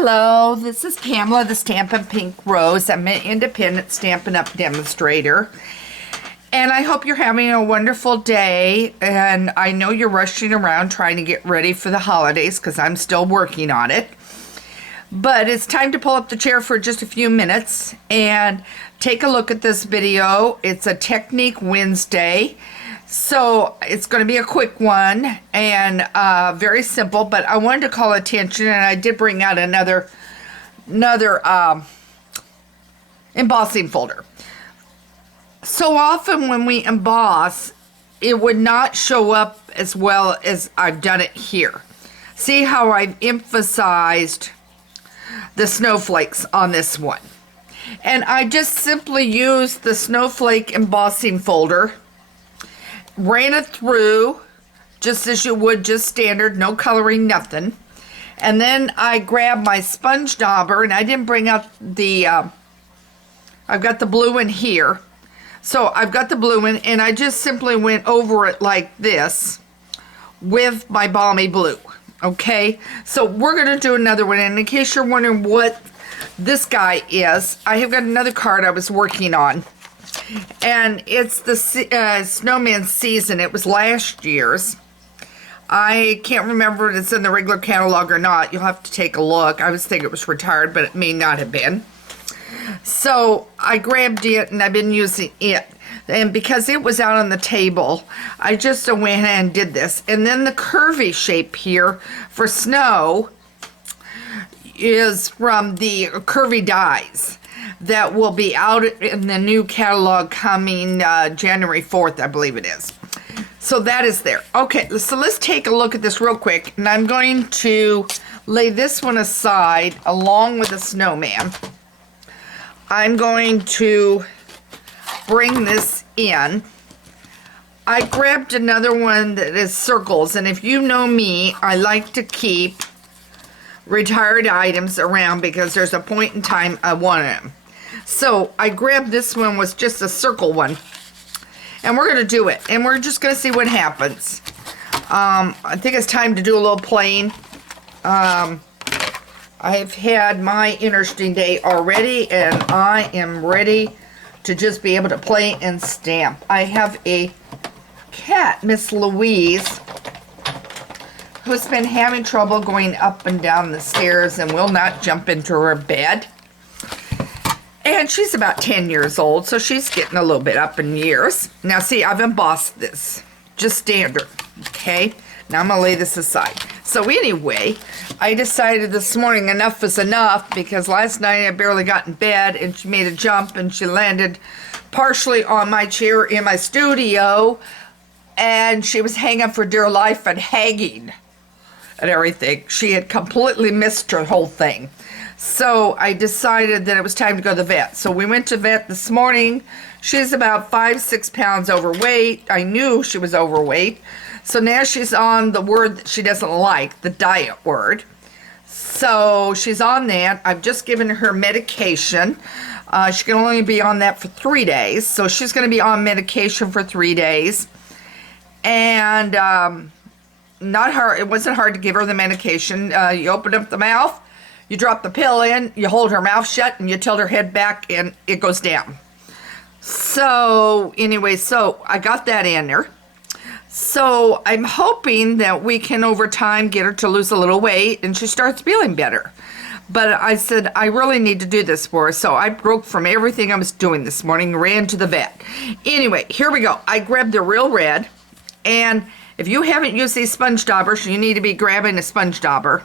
Hello, this is Pamela, the Stampin' Pink Rose. I'm an independent Stampin' Up! Demonstrator. And I hope you're having a wonderful day. And I know you're rushing around trying to get ready for the holidays because I'm still working on it. But it's time to pull up the chair for just a few minutes and take a look at this video. It's a Technique Wednesday. So it's going to be a quick one and very simple, but I wanted to call attention, and I did bring out another embossing folder. So often when we emboss, it would not show up as well as I've done it here. See how I've emphasized the snowflakes on this one. And I just simply used the snowflake embossing folder, ran it through just as you would, just standard, no coloring, nothing. And then I grabbed my Sponge Dauber, and I didn't bring out the, I've got the blue one here. So I've got the blue one, and I just simply went over it like this with my balmy blue. Okay, so we're going to do another one. And in case you're wondering what this guy is, I have got another card I was working on. And it's the Snowman Season. It was last year's. I can't remember if it's in the regular catalog or not. You'll have to take a look. I was thinking it was retired, but it may not have been. So I grabbed it, and I've been using it. And because it was out on the table, I just went ahead and did this. And then the curvy shape here for snow is from the Curvy Dies that will be out in the new catalog coming January 4th, I believe it is. So that is there. Okay, so let's take a look at this real quick. And I'm going to lay this one aside along with the snowman. I'm going to bring this in. I grabbed another one that is circles, and if you know me, I like to keep retired items around because there's a point in time I want them. So I grabbed this one, was just a circle one, and we're going to do it, and we're just going to see what happens. I think it's time to do a little playing. I've had my interesting day already, and I am ready to just be able to play and stamp. I have a cat, Miss Louise, who's been having trouble going up and down the stairs and will not jump into her bed. And she's about 10 years old, so she's getting a little bit up in years. Now see, I've embossed this, just standard, okay? Now I'm gonna lay this aside. So anyway, I decided this morning enough is enough, because last night I barely got in bed and she made a jump and she landed partially on my chair in my studio, and she was hanging for dear life and hanging and everything. She had completely missed her whole thing. So I decided that it was time to go to the vet. So we went to the vet this morning. She's about 5-6 pounds overweight. I knew she was overweight. So now she's on the word that she doesn't like, the diet word. So she's on that. I've just given her medication. She can only be on that for 3 days. So she's going to be on medication for 3 days. And not hard. It wasn't hard to give her the medication. You open up the mouth, you drop the pill in, you hold her mouth shut, and you tilt her head back, and it goes down. So anyway, so I got that in there. So I'm hoping that we can over time get her to lose a little weight and she starts feeling better. But I said, I really need to do this for her. So I broke from everything I was doing this morning, ran to the vet. Anyway, here we go. I grabbed the Real Red. And if you haven't used these Sponge Daubers, you need to be grabbing a Sponge Dauber.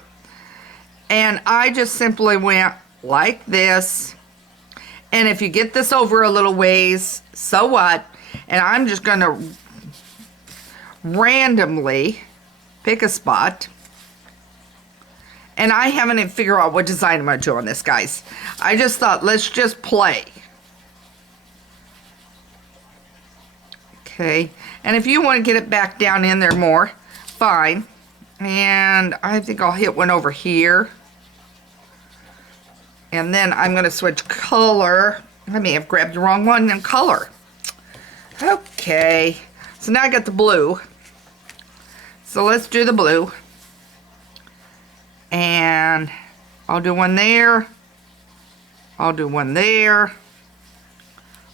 And I just simply went like this. And if you get this over a little ways, so what? And I'm just going to randomly pick a spot. And I haven't even figured out what design I'm going to do on this, guys. I just thought, let's just play. Okay. And if you want to get it back down in there more, fine. And I think I'll hit one over here. And then I'm going to switch color. I may have grabbed the wrong one in color. Okay. So now I got the blue. So let's do the blue. And I'll do one there. I'll do one there.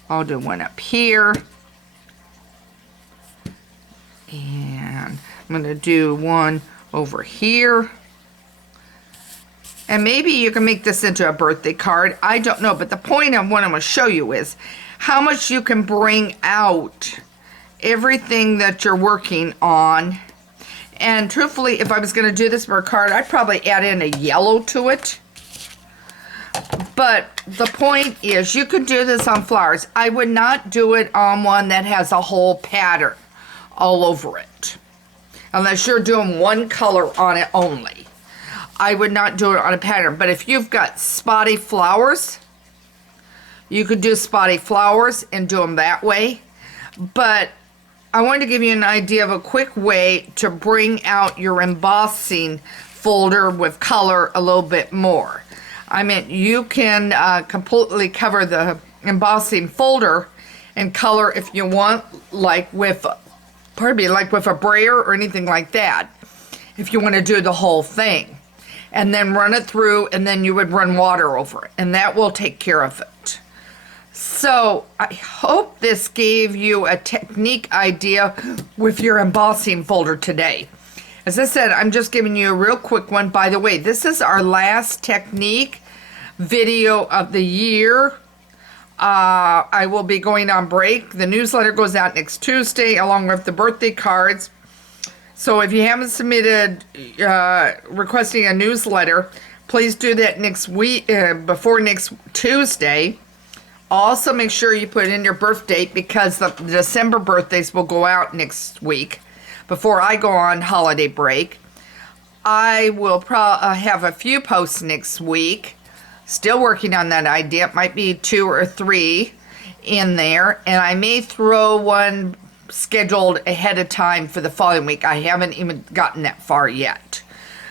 I'll do one up here. And I'm going to do one over here. And maybe you can make this into a birthday card. I don't know, but the point of what I'm going to show you is how much you can bring out everything that you're working on. And truthfully, if I was going to do this for a card, I'd probably add in a yellow to it. But the point is, you could do this on flowers. I would not do it on one that has a whole pattern all over it, unless you're doing one color on it only. I would not do it on a pattern. But if you've got spotty flowers, you could do spotty flowers and do them that way. But I wanted to give you an idea of a quick way to bring out your embossing folder with color a little bit more. I mean, you can completely cover the embossing folder in color if you want, like with, like with a brayer or anything like that, if you want to do the whole thing. And then run it through, and then you would run water over it, and that will take care of it. So I hope this gave you a technique idea with your embossing folder today. As I said, I'm just giving you a real quick one. By the way, this is our last technique video of the year. I will be going on break. The newsletter goes out next Tuesday along with the birthday cards. So if you haven't submitted requesting a newsletter, please do that next week, before next Tuesday. Also, make sure you put in your birth date, because the December birthdays will go out next week before I go on holiday break. I will have a few posts next week. Still working on that idea. It might be 2 or 3 in there. And I may throw one scheduled ahead of time for the following week. I haven't even gotten that far yet.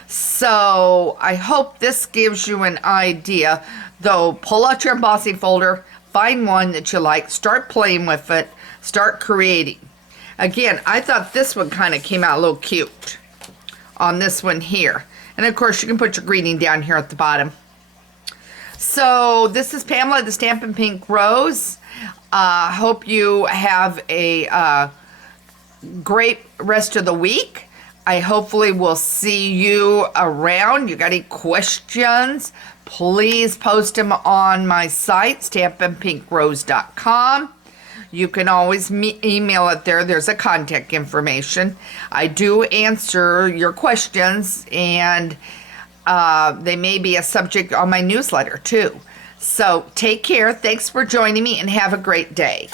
So I hope this gives you an idea. Though, pull out your embossing folder. Find one that you like, start playing with it, start creating. Again, I thought this one kind of came out a little cute on this one here. And of course, you can put your greeting down here at the bottom. So this is Pamela, the Stampin' Pink Rose. Hope you have a great rest of the week. I hopefully will see you around. You got any questions? Please post them on my site, stampinpinkrose.com. You can always email it there. There's a contact information. I do answer your questions, and they may be a subject on my newsletter too. So take care. Thanks for joining me, and have a great day.